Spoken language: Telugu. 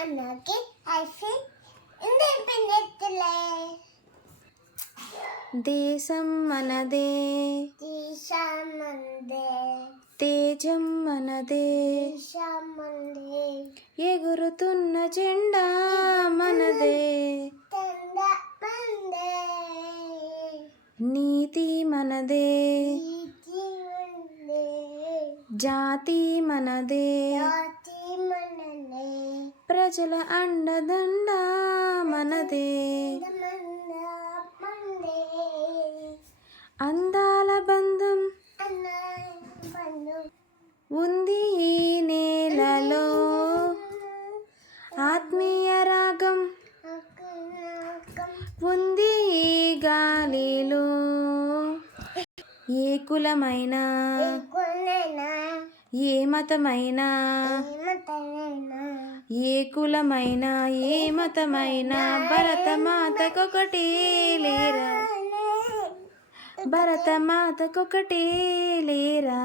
ఐసి ఇండిపెండెంట్లే దేశం మనదే. దేశమందే తేజం మనదే. దేశమందే ఎగురుతున్న జెండా మనదే. నీతి మనదే. జాతి మనదే. ప్రజల అండదండ మనదే. అందాల బంధం ఉంది ఈ నేలలో. ఆత్మీయ రాగం ఉంది ఈ గాలిలో. ఏ కులమైనా ఏ మతమైనా ఏ కులమైనా ఏ మతమైనా భరతమాతకొకటే లేరా? భరతమాతకొకటే లేరా?